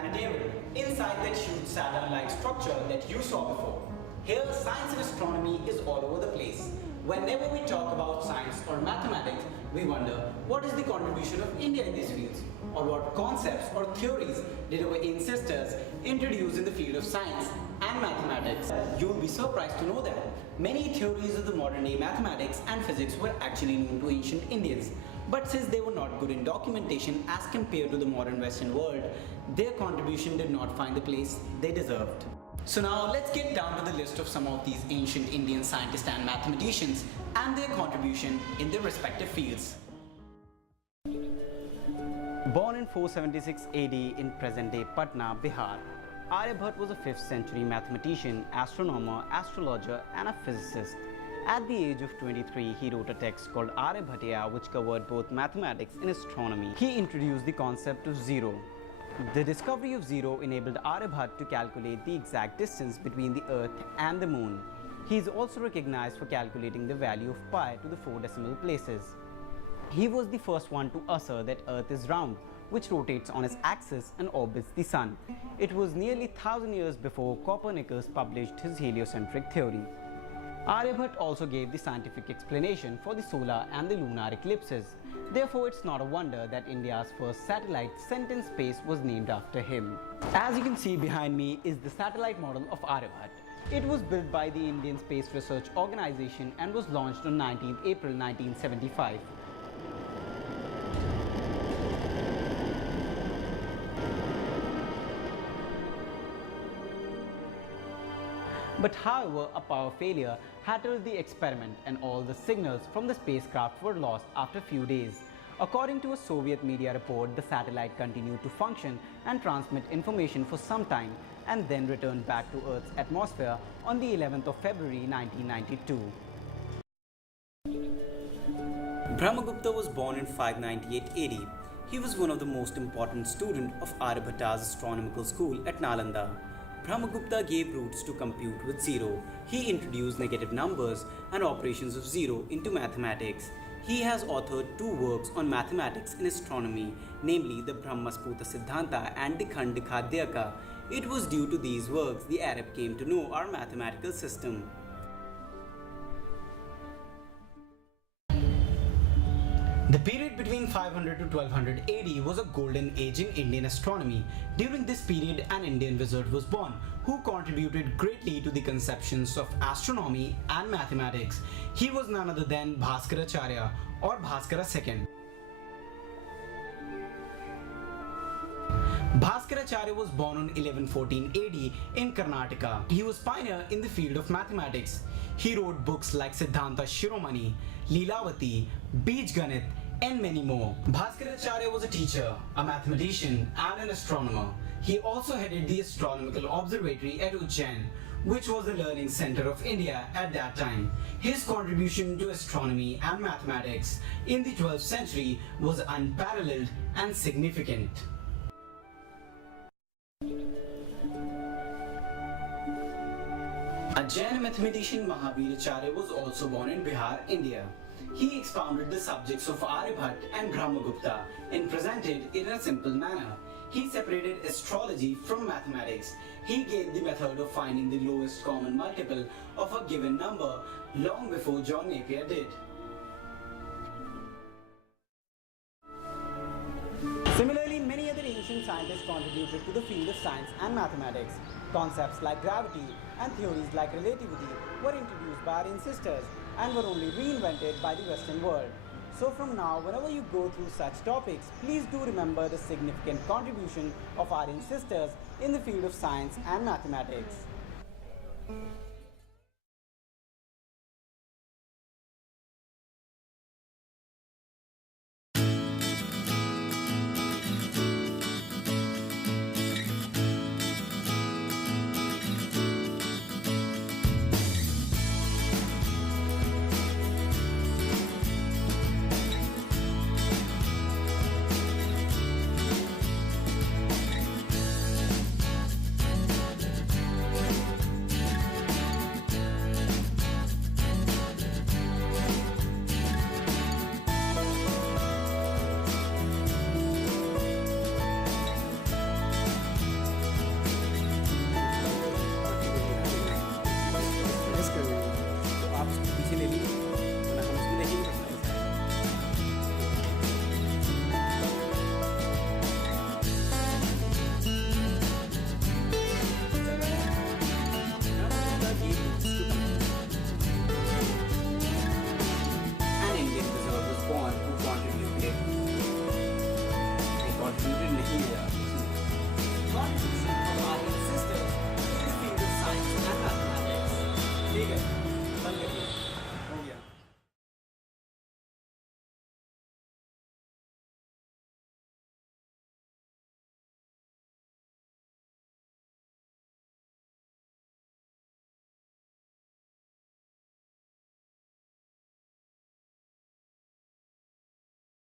planetarium inside that huge Saturn-like structure that you saw before. Here, science and astronomy is all over the place. Whenever we talk about science or mathematics, we wonder what is the contribution of India in these fields, or what concepts or theories did our ancestors introduce in the field of science and mathematics. You will be surprised to know that many theories of the modern day mathematics and physics were actually known to ancient Indians. But since they were not good in documentation as compared to the modern Western world, their contribution did not find the place they deserved. So now let's get down to the list of some of these ancient Indian scientists and mathematicians and their contribution in their respective fields. Born in 476 AD in present-day Patna, Bihar, Aryabhat was a 5th century mathematician, astronomer, astrologer and a physicist. At the age of 23, he wrote a text called Aryabhatiya, which covered both mathematics and astronomy. He introduced the concept of zero. The discovery of zero enabled Aryabhat to calculate the exact distance between the Earth and the Moon. He is also recognized for calculating the value of pi to the 4 decimal places. He was the first one to assert that Earth is round, which rotates on its axis and orbits the Sun. It was nearly 1000 years before Copernicus published his heliocentric theory. Aryabhat also gave the scientific explanation for the solar and the lunar eclipses. Therefore, it's not a wonder that India's first satellite sent in space was named after him. As you can see behind me is the satellite model of Aryabhat. It was built by the Indian Space Research Organization and was launched on 19 April 1975. But however, a power failure hattled the experiment and all the signals from the spacecraft were lost after a few days. According to a Soviet media report, the satellite continued to function and transmit information for some time and then returned back to Earth's atmosphere on the 11th of February 1992. Brahmagupta was born in 598 AD. He was one of the most important students of Aryabhata's astronomical school at Nalanda. Brahmagupta gave roots to compute with zero. He introduced negative numbers and operations of zero into mathematics. He has authored 2 works on mathematics and astronomy, namely the Brahmasputa Siddhanta and the Khandikadyaka. It was due to these works the Arab came to know our mathematical system. The period between 500 to 1200 AD was a golden age in Indian astronomy. During this period, an Indian wizard was born who contributed greatly to the conceptions of astronomy and mathematics. He was none other than Bhaskaracharya or Bhaskara II. Bhaskaracharya was born on 1114 AD in Karnataka. He was pioneer in the field of mathematics. He wrote books like Siddhanta Shiromani, Leelavati, Bij Ganit, and many more. Bhaskaracharya was a teacher, a mathematician, and an astronomer. He also headed the astronomical observatory at Ujjain, which was the learning center of India at that time. His contribution to astronomy and mathematics in the 12th century was unparalleled and significant. A Jain mathematician Mahavir was also born in Bihar, India. He expounded the subjects of Aryabhat and Brahmagupta and presented it in a simple manner. He separated astrology from mathematics. He gave the method of finding the lowest common multiple of a given number long before John Napier did. Similarly, many other ancient scientists contributed to the field of science and mathematics. Concepts like gravity and theories like relativity were introduced by our ancestors and were only reinvented by the Western world. So from now, whenever you go through such topics, please do remember the significant contribution of our ancestors in the field of science and mathematics.